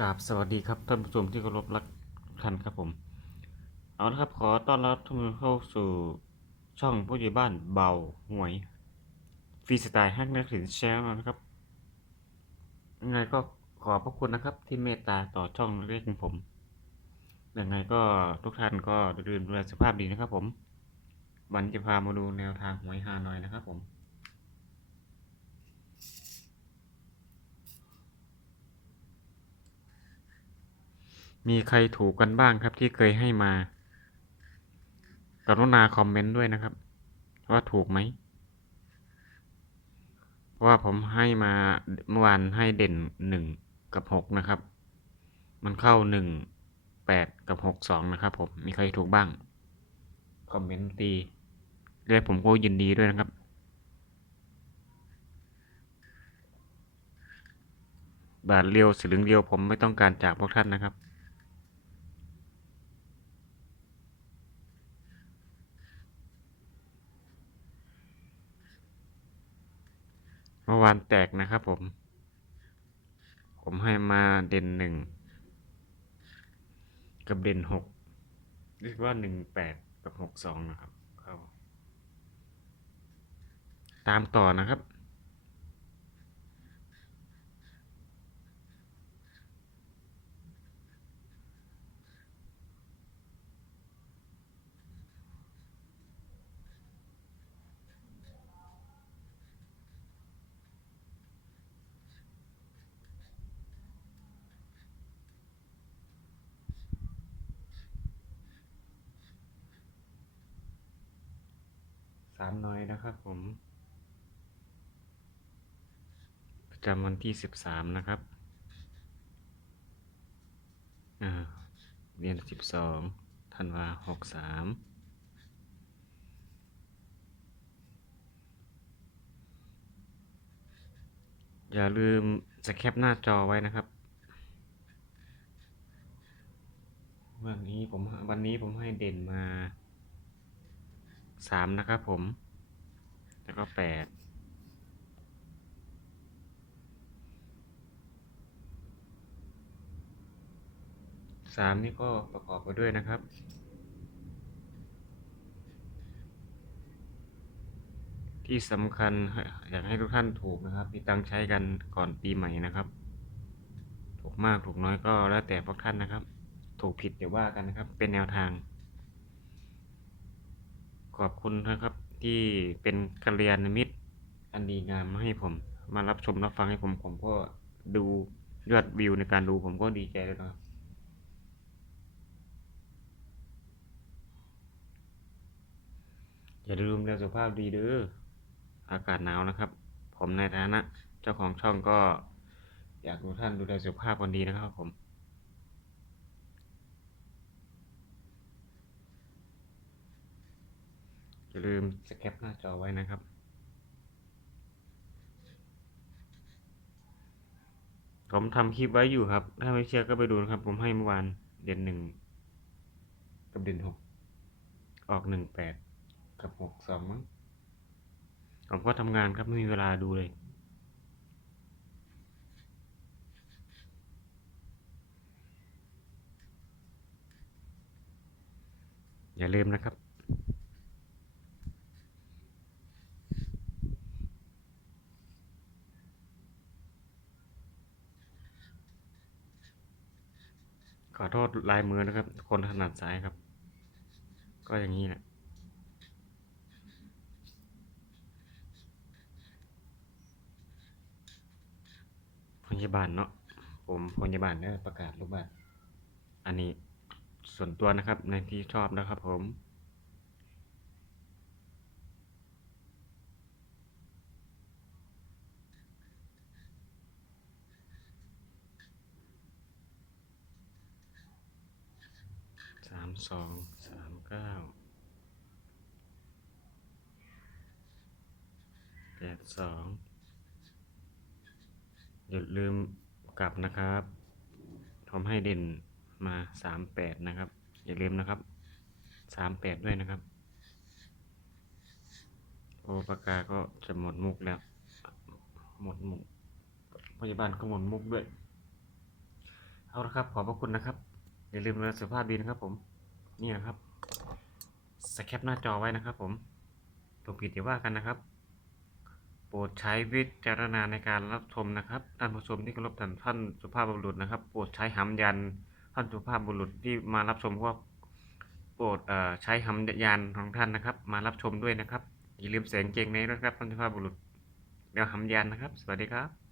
กราบสวัสดีครับท่านผู้ชมที่เคารพรักท่านครับผม เอาละครับขอต้อนรับทุกท่านเข้าสู่ช่องผู้ใหญ่บ้านเบาหวยฟรีสไตล์ฮักนักศิลป์แชร์นะครับยังไงก็ขอพระคุณนะครับที่เมตตาต่อช่องเล็กของผมยังไงก็ทุกท่านก็ดูแลสุขภาพดีนะครับผม วันนี้จะพามาดูแนวทางหวยฮานอยนะครับผม มีใครถูกกันบ้างครับที่เคยให้มา กรุณาคอมเมนต์ด้วยนะครับ ว่าถูกไหมเพราะว่าผมให้มาเมื่อวานให้เด่นหนึ่งกับหกนะครับ มันเข้าหนึ่งแปดกับหกสองนะครับผมมีใครถูกบ้าง คอมเมนต์ตีเรียกผมก็ยินดีด้วยนะครับ บาทเรียวสลึงเดียวผมไม่ต้องการจากพวกท่านนะครับ เมื่อวานแตกนะครับผม ผมให้มาเด่นหนึ่ง กับเด่นหกเรียกว่าหนึ่งแปดกับหกสองนะครับ ตามต่อนะครับ สามน้อยนะครับผม ประจำวันที่สิบสามนะครับเรียนสิบสองธันวาหกสามอย่าลืมจะแคปหน้าจอไว้นะครับ วันนี้ผมวันนี้ผมให้เด่นมา สามนะครับผม แล้วก็แปดสามนี่ก็ประกอบไปด้วยนะครับที่สำคัญอยากให้ทุกท่านถูกนะครับ มีตังใช้กันก่อนปีใหม่นะครับ ถูกมากถูกน้อยก็แล้วแต่พวกท่านนะครับ ถูกผิดเดี๋ยวว่ากันนะครับ เป็นแนวทาง ขอบคุณนะครับ ที่เป็นกัลยาณมิตร อันดีงามมาให้ผม มารับชมรับฟังให้ผมผมก็ดูยอดวิวในการดูผมก็ดีใจแล้วนะครับอย่าลืมดูแลสุขภาพดีเด้ออากาศหนาวนะครับ ผมในฐานะ เจ้าของช่องก็ อยากให้ทุกท่านดูแลสุขภาพกันดีนะครับผม อย่าลืมสแคปหน้าจอไว้นะครับ ผมทำคลิปไว้อยู่ครับ ถ้าไม่เชื่อก็ไปดูนะครับ ผมให้เมื่อวานเดือนหนึ่งกับเดือนหกออกหนึ่งแปดกับหกสองมั้งผมก็ทำงานครับไม่มีเวลาดูเลยอย่าลืมนะครับ ขอโทษลายมือนะครับ คนถนัดซ้ายครับ ก็อย่างนี้แหละพยาบาลเนาะผมพยาบาลได้ประกาศรูปแบบอันนี้ส่วนตัวนะครับในที่ชอบนะครับผม สองสามเก้าแปดสองอย่าลืมกลับนะครับผมให้เด่นมาสามแปดนะครับ อย่าลืมนะครับสามแปดด้วยนะครับ โอปากกาก็จะหมดมุกแล้ว หมดมุกพยาบาลก็หมดมุกด้วย เอาละครับ ขอบพระคุณนะครับ อย่าลืมดูแลสุขภาพดีนะครับผม นี่นะครับสแคปหน้าจอไว้นะครับผมถูกผิดอย่าว่ากันนะครับ โปรดใช้วิจารณญาณในการรับชมนะครับท่านผู้ชมที่เคารพท่านท่านสุภาพบุรุษนะครับ โปรดใช้หำยันท่านสุภาพบุรุษที่มารับชมก็โปรดเอ่อใช้หำยันของท่านนะครับ มารับชมด้วยนะครับอย่าลืมแสงเกงในนะครับท่านสุภาพบุรุษเดี๋ยวหำยันนะครับ สวัสดีครับ